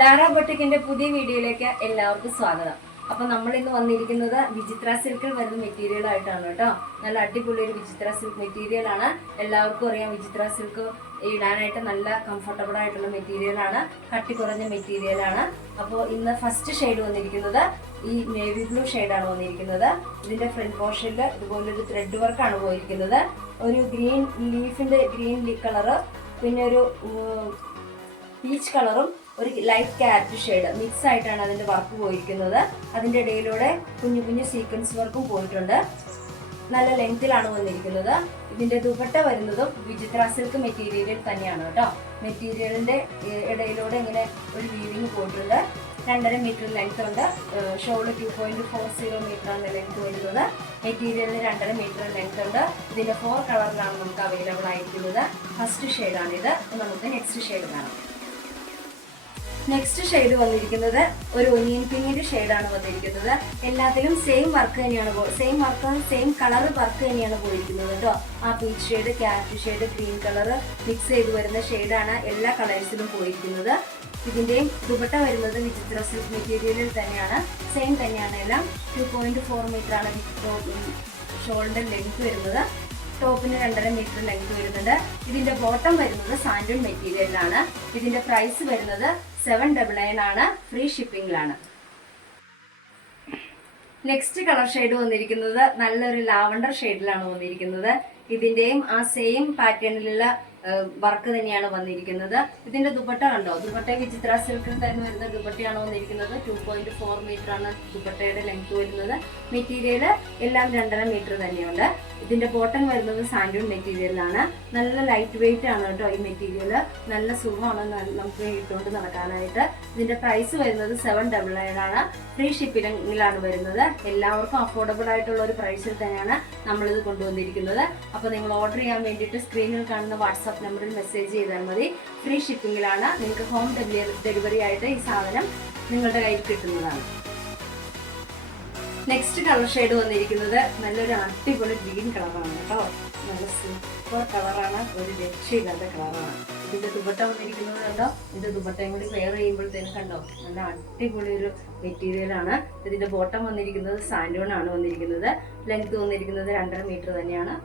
Lara ബൊട്ടിക്കിന്റെ പുതിയ വീഡിയോയിലേക്ക് എല്ലാവർക്കും സ്വാഗതം. അപ്പൊ നമ്മൾ ഇന്ന് വന്നിരിക്കുന്നത് വിചിത്ര സിൽക്കിൽ വരുന്ന മെറ്റീരിയൽ ആയിട്ടാണ് കേട്ടോ. നല്ല അടിപൊളി ഒരു വിചിത്ര സിൽക്ക് മെറ്റീരിയൽ ആണ്. എല്ലാവർക്കും അറിയാം വിചിത്ര സിൽക്ക് ഇടാനായിട്ട് നല്ല കംഫർട്ടബിൾ ആയിട്ടുള്ള മെറ്റീരിയൽ ആണ്, കട്ടി കുറഞ്ഞ മെറ്റീരിയൽ ആണ്. അപ്പോൾ ഇന്ന് ഫസ്റ്റ് ഷെയ്ഡ് വന്നിരിക്കുന്നത് ഈ നേവി ബ്ലൂ ഷെയ്ഡാണ് വന്നിരിക്കുന്നത്. ഇതിന്റെ ഫ്രണ്ട് പോർഷനിൽ ഇതുപോലൊരു ത്രെഡ് വർക്കാണ് പോയിരിക്കുന്നത്. ഒരു ഗ്രീൻ ലീഫിന്റെ ഗ്രീൻ കളറ്, പിന്നെ ഒരു പീച്ച് കളറും ഒരു ലൈറ്റ് ക്യാരറ്റ് ഷെയ്ഡ് മിക്സ് ആയിട്ടാണ് അതിന്റെ വർക്ക് പോയിരിക്കുന്നത്. അതിന്റെ ഇടയിലൂടെ കുഞ്ഞു കുഞ്ഞു സീക്വൻസ് വർക്കും പോയിട്ടുണ്ട്. നല്ല ലെങ്തിലാണ് വന്നിരിക്കുന്നത്. ഇതിന്റെ ദുപ്പട്ട വരുന്നതും വിചിത്ര സിൽക്ക് മെറ്റീരിയലിൽ തന്നെയാണ് കേട്ടോ. മെറ്റീരിയലിന്റെ ഇടയിലൂടെ ഇങ്ങനെ ഒരു വീവിങ് പോയിട്ടുണ്ട്. 2.5 മീറ്റർ ലെങ്ത് ഉണ്ട്. ഷോള് 2.40 മീറ്റർ ആണ് ലെങ്ത് വരുന്നത്. മെറ്റീരിയലിന് 2.5 മീറ്റർ ലെങ്ത് ഉണ്ട്. ഇതിന്റെ 4 കളറിലാണ് നമുക്ക് അവൈലബിൾ ആയിരിക്കുന്നത്. ഫസ്റ്റ് ഷെയ്ഡാണിത്. നമുക്ക് നെക്സ്റ്റ് ഷെയ്ഡ് കാണാം. നെക്സ്റ്റ് ഷെയ്ഡ് വന്നിരിക്കുന്നത് ഒരു ഒനിയൻ പിങ്കിന്റെ ഷെയ്ഡാണ് വന്നിരിക്കുന്നത്. എല്ലാത്തിലും സെയിം വർക്ക് തന്നെയാണ്, സെയിം കളർ വർക്ക് തന്നെയാണ് പോയിരിക്കുന്നത് കേട്ടോ. ആ peach shade, carrot shade, green colour mix ചെയ്ത് വരുന്ന ഷെയ്ഡാണ് എല്ലാ കളേഴ്സിലും പോയിരിക്കുന്നത്. ഇതിന്റെയും ദുപ്പട്ട വരുന്നത് വിചിത്ര സിൽക്ക് മെറ്റീരിയലിൽ തന്നെയാണ്, സെയിം തന്നെയാണ് എല്ലാം. 2.4 മീറ്റർ ആണ് ഷോളിന്റെ ലെങ്ത് വരുന്നത്. ടോപ്പിന് 2.5 മീറ്റർ ലെങ്ത് വരുന്നുണ്ട്. ഇതിന്റെ ബോട്ടം വരുന്നത് സാൻഡൂൺ മെറ്റീരിയലിലാണ്. ഇതിന്റെ പ്രൈസ് വരുന്നത് 799 ആണ്, ഫ്രീ ഷിപ്പിംഗിലാണ്. നെക്സ്റ്റ് കളർ ഷെയ്ഡ് വന്നിരിക്കുന്നത് നല്ലൊരു ലാവണ്ടർ ഷെയ്ഡിലാണ് വന്നിരിക്കുന്നത്. ഇതിന്റെയും ആ സെയിം പാറ്റേണിലുള്ള വർക്ക് തന്നെയാണ് വന്നിരിക്കുന്നത്. ഇതിന്റെ ദുപ്പട്ട കണ്ടോ, ദുപ്പട്ട വിചിത്ര സിൽക്കിൽ തന്നെ വരുന്ന ദുപ്പട്ടയാണ് വന്നിരിക്കുന്നത്. 2.4 മീറ്റർ ആണ് ദുപ്പട്ടയുടെ ലെങ്ത് വരുന്നത്. മെറ്റീരിയൽ എല്ലാം 2.5 മീറ്റർ തന്നെയുണ്ട്. ഇതിന്റെ ബോട്ടം വരുന്നത് സാൻഡൂൺ മെറ്റീരിയലാണ്. നല്ല ലൈറ്റ് വെയിറ്റ് ആണ് കേട്ടോ ഈ മെറ്റീരിയൽ. നല്ല സുഖമാണ് നമുക്ക് ഇട്ടുകൊണ്ട് നടക്കാനായിട്ട്. ഇതിന്റെ പ്രൈസ് വരുന്നത് 799 ആണ്, ഫ്രീ ഷിപ്പിംഗിലാണ് വരുന്നത്. എല്ലാവർക്കും അഫോർഡബിൾ ആയിട്ടുള്ള ഒരു പ്രൈസിൽ തന്നെയാണ് നമ്മളിത് കൊണ്ടുവന്നിരിക്കുന്നത്. അപ്പോൾ നിങ്ങൾ ഓർഡർ ചെയ്യാൻ വേണ്ടിയിട്ട് സ്ക്രീനിൽ കാണുന്ന വാട്സാപ്പ് നമ്പറിൽ മെസ്സേജ് ചെയ്താൽ മതി. ഫ്രീ ഷിപ്പിംഗിലാണ്. നിങ്ങൾക്ക് ഹോം ഡെലിവറി ആയിട്ട് ഈ സാധനം നിങ്ങളുടെ കയ്യിൽ കിട്ടുന്നതാണ്. നെക്സ്റ്റ് കളർ ഷെയ്ഡ് വന്നിരിക്കുന്നത് നല്ലൊരു അടിപൊളി ഗ്രീൻ കളറാണ് കേട്ടോ. നല്ല സൂപ്പർ കളറാണ്, ഒരു രക്ഷയില്ലാത്ത കളറാണ്. ഇതിന്റെ ദുപ്പട്ട വന്നിരിക്കുന്നത് കണ്ടോ. ഇതിന്റെ ദുപ്പട്ടയും കൂടി വെയർ ചെയ്യുമ്പോഴത്തേനും കണ്ടോ നല്ല അടിപൊളി ഒരു മെറ്റീരിയൽ ആണ്. ഇതിന്റെ ബോട്ടം വന്നിരിക്കുന്നത് സാൻഡൂൺ ആണ് വന്നിരിക്കുന്നത്. ലെങ്ത് വന്നിരിക്കുന്നത് 2.5 മീറ്റർ തന്നെയാണ്.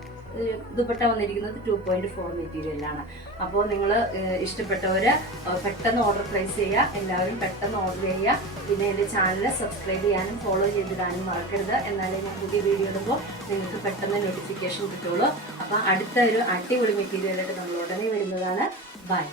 ദുപ്പട്ട വന്നിരിക്കുന്നത് 2.4 മെറ്റീരിയലാണ്. അപ്പോൾ നിങ്ങൾ ഇഷ്ടപ്പെട്ടവര് പെട്ടെന്ന് ഓർഡർ പ്ലേസ് ചെയ്യുക. എല്ലാവരും പെട്ടെന്ന് ഓർഡർ ചെയ്യുക. പിന്നെ എൻ്റെ ചാനൽ സബ്സ്ക്രൈബ് ചെയ്യാനും ഫോളോ ചെയ്തിടാനും മറക്കരുത്. എന്നാലേ ഞാൻ പുതിയ വീഡിയോ ഇടുമ്പോൾ നിങ്ങൾക്ക് പെട്ടെന്ന് നോട്ടിഫിക്കേഷൻ കിട്ടുള്ളൂ. അപ്പം അടുത്ത ഒരു അടിപൊളി മെറ്റീരിയലായിട്ട് നമ്മൾ ഉടനെ വരുന്നതാണ്. ബൈ.